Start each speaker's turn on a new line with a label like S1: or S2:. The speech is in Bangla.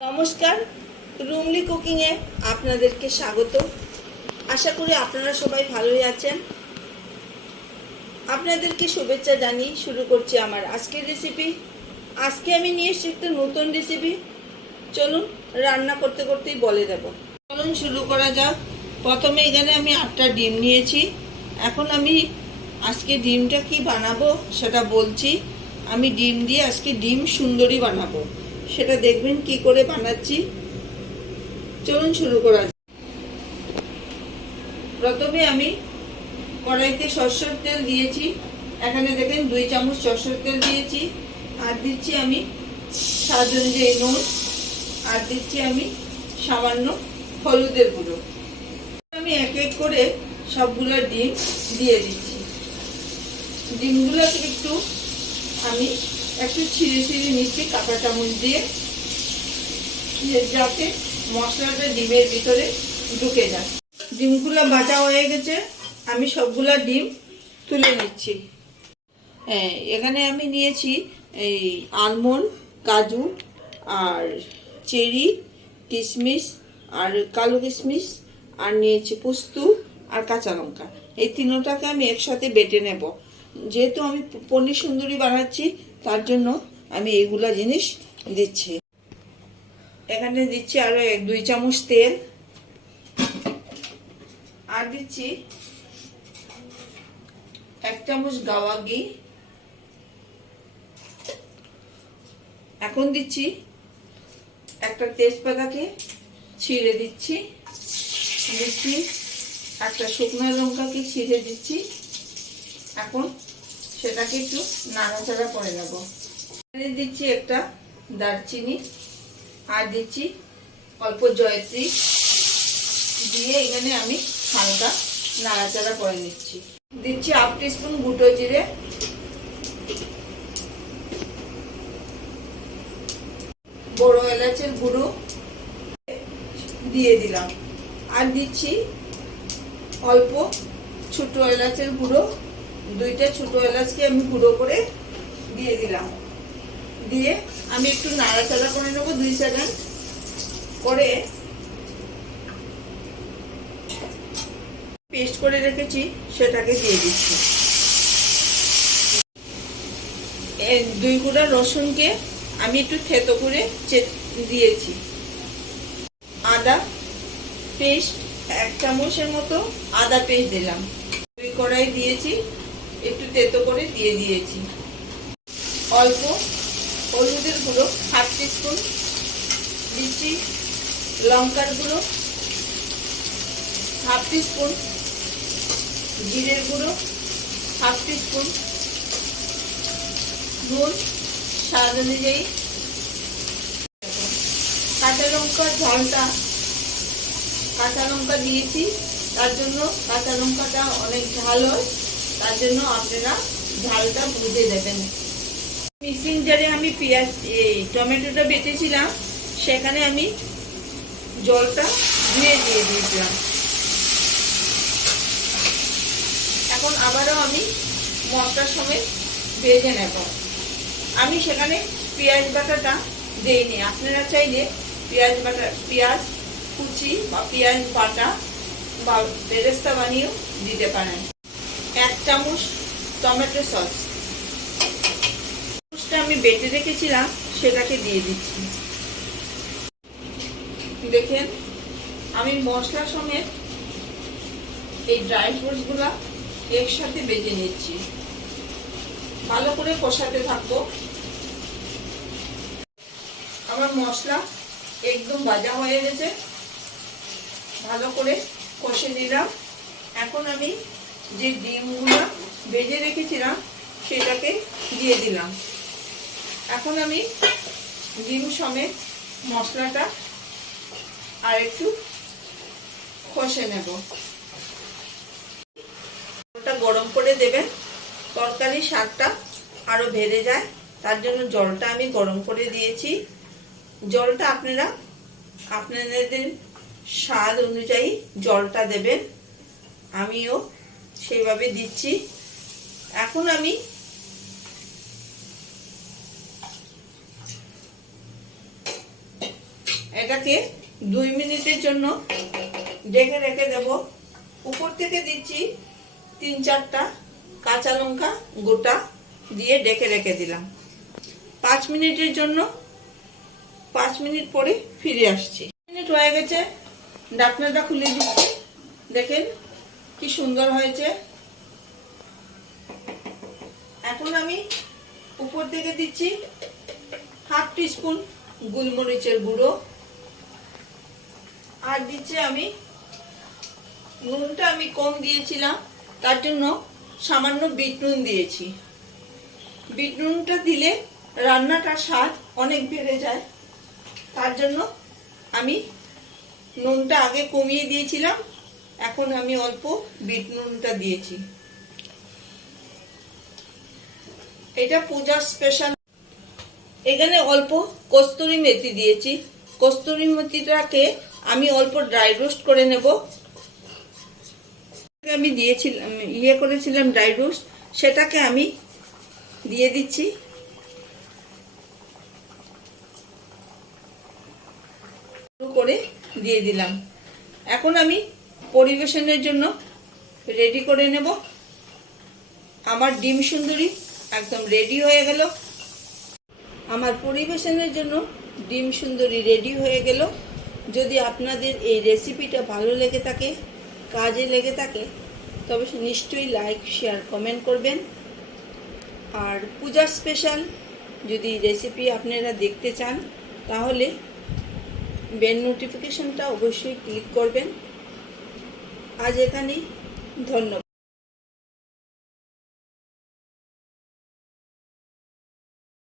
S1: নমস্কার, রুমলি কুকিংয়ে আপনাদেরকে স্বাগত। আশা করি আপনারা সবাই ভালোই আছেন। আপনাদেরকে শুভেচ্ছা জানিয়ে শুরু করছি আমার আজকের রেসিপি আজকে আমি নিয়ে এসেছি একটা নতুন রেসিপি চলুন, রান্না করতে করতেই বলে দেব। চলুন, শুরু করা যাক। প্রথমে এখানে আমি আটটা ডিম নিয়েছি। এখন আমি আজকে ডিমটা কি বানাবো সেটা বলছি। আমি ডিম দিয়ে আজকে ডিম সুন্দরী বানাবো। সেটা দেখবেন কি করে বানাচ্ছি। চলুন শুরু করা প্রথমে আমি কড়াইতে সরষের তেল দিয়েছি। এখানে দেখেন দুই চামচ সরষের তেল দিয়েছি। আর দিচ্ছি আমি স্বাদ অনুযায়ী নুন। আর দিচ্ছি আমি সামান্য হলুদের গুঁড়ো। আমি এক এক করে সবগুলো ডিম দিয়ে দিচ্ছি। ডিমগুলোকে একটু আমি একটু ছিঁড়ে ছিঁড়ে নিচ্ছি, কাঁচা চামচ দিয়ে। যাতে মশলাটা ডিমের ভিতরে ঢুকে যায়। ডিমগুলো ভাজা হয়ে গেছে, আমি সবগুলা ডিম তুলে নিচ্ছি। হ্যাঁ এখানে আমি নিয়েছি এই আলমন্ড কাজু আর চেরি কিশমিশ আর কালো কিশমিশ আর নিয়েছি পোস্ত আর কাঁচা লঙ্কা। এই তিনোটাকে আমি একসাথে বেটে নেব। যেহেতু আমি পনির সুন্দরী বানাচ্ছি তার জন্য আমি এইগুলা জিনিস দিচ্ছি। এখানে দিচ্ছি আরও এক, দুই চামচ তেল। আর দিচ্ছি এক চামচ গাওয়া ঘি। এখন দিচ্ছি একটা তেজপাতাকে ছিঁড়ে দিচ্ছি। দিচ্ছি একটা শুকনো লঙ্কাকে ছিঁড়ে দিচ্ছি। এখন সেটাকে একটু নাড়াচাড়া করে নেব। দিচ্ছি একটা দারচিনি, আর দিচ্ছি অল্প জয়ত্রী। দিয়ে এখানে আমি হালকা নাড়াচাড়া করে নিচ্ছি। দিচ্ছি হাফ টিস্পুন গুঁটো জিরে। বড় এলাচের গুঁড়ো দিয়ে দিলাম। আর দিচ্ছি অল্প ছোট এলাচের গুঁড়ো। দুইটা ছোট এলাচকে আমি গুঁড়ো করে দিয়ে দিলাম। দিয়ে আমি একটু নাড়াচাড়া করে নেব, দুই সেকেন্ড করে পেস্ট করে রেখেছি, সেটাকে দিয়ে দিচ্ছি। দুই গুঁড়া রসুনকে আমি একটু থেতো করে দিয়েছি। আদা পেস্ট, এক চামচের মতো আদা পেস্ট দিলাম। দুই কড়াই দিয়েছি। একটু তেতো করে দিয়ে দিয়েছি। অল্প হলুদের গুঁড়ো, হাফ টিস্পুন দিচ্ছি লঙ্কার গুঁড়ো, হাফ টিস্পুন, জিরের গুঁড়ো, হাফ টিস্পুন, নুন, স্বাদ অনুযায়ী। কাঁচা লঙ্কার ঝালটা, কাঁচা লঙ্কা দিয়েছি, তার জন্য কাঁচা লঙ্কাটা অনেক ঝাল হয়। তার জন্য আপনারা ঝালটা বুঝে দেবেন। মিক্সিং জারে আমি পেঁয়াজ, এই টমেটোটা বেটেছিলাম, সেখানে আমি জলটা ধুয়ে দিয়ে দিয়েছিলাম। এখন আবারও আমি মশলার সমেত ভেজে নেব। আমি সেখানে পেঁয়াজ বাটাটা দেইনি। আপনারা চাইলে পেঁয়াজ বাটা, পেঁয়াজ কুচি বা পেঁয়াজ বাটা বা বেরেস্তা বানিয়েও দিতে পারেন। এক চামচ টমেটো সস। চামচটা আমি বেটে রেখেছিলাম, সেটাকে দিয়ে দিচ্ছি। দেখেন, আমি মশলা সমেত এই ড্রাই ফ্রুটসগুলো একসাথে বেজে নিচ্ছি। ভালো করে কষাতে থাকব। আমার মশলা একদম ভাজা হয়ে গেছে। ভালো করে কষে নিলাম। এখন আমি যে ডিমগুলো ভেজে রেখেছিলাম, সেটাকে দিয়ে দিলাম। এখন আমি ডিম সমেত মশলাটা আর একটু কষে নেব। ওটা গরম করে দেবেন, তরকারি শাকটা আরও বেড়ে যায়, তার জন্য জলটা আমি গরম করে দিয়েছি। জলটা আপনারা আপনাদের স্বাদ অনুযায়ী জলটা দেবেন। আমিও সেইভাবে দিচ্ছি। এখন আমি এটাকে দুই মিনিটের জন্য ডেকে রেখে দেব। উপর থেকে দিচ্ছি তিন চারটা কাঁচা লঙ্কা গোটা দিয়ে ডেকে রেখে দিলাম। পাঁচ মিনিটের জন্য পাঁচ মিনিট পরে ফিরে আসছি। মিনিট হয়ে গেছে। ডাকনাটা খুলে দিচ্ছি। দেখেন কি সুন্দর হয়েছে? এখন আমি উপর থেকে দিচ্ছি হাফ টিস্পুন গুলমরিচের গুঁড়ো। আর দিচ্ছি আমি নুনটা আমি কম দিয়েছিলাম, তার জন্য সামান্য বিট নুন দিয়েছি। বিট নুনটা দিলে রান্নাটার স্বাদ অনেক বেড়ে যায়। তার জন্য আমি নুনটা আগে কমিয়ে দিয়েছিলাম এখন আমি অল্প বিট নুনটা দিয়েছি। এটা পূজার স্পেশাল এখানে অল্প কস্তুরি মেথি দিয়েছি। কস্তুরি মেথিটাকে আমি অল্প ড্রাই রোস্ট করে নেব। আমি দিয়েছিলাম ইয়ে করেছিলাম ড্রাই রোস্ট সেটাকে আমি দিয়ে দিচ্ছি। করে দিয়ে দিলাম। এখন আমি পরিবেশনের জন্য রেডি করে নেব। আমার ডিম সুন্দরী একদম রেডি হয়ে গেল। আমার পরিবেশনের জন্য ডিম সুন্দরী রেডি হয়ে গেল। যদি আপনাদের এই রেসিপিটা ভালো লেগে থাকে, কাজে লেগে থাকে, তবে নিশ্চয়ই লাইক শেয়ার কমেন্ট করবেন। আর পূজার স্পেশাল যদি রেসিপি আপনারা দেখতে চান, তাহলে বেল নোটিফিকেশনটা অবশ্যই ক্লিক করবেন। আজ এখানেই ধন্যবাদ।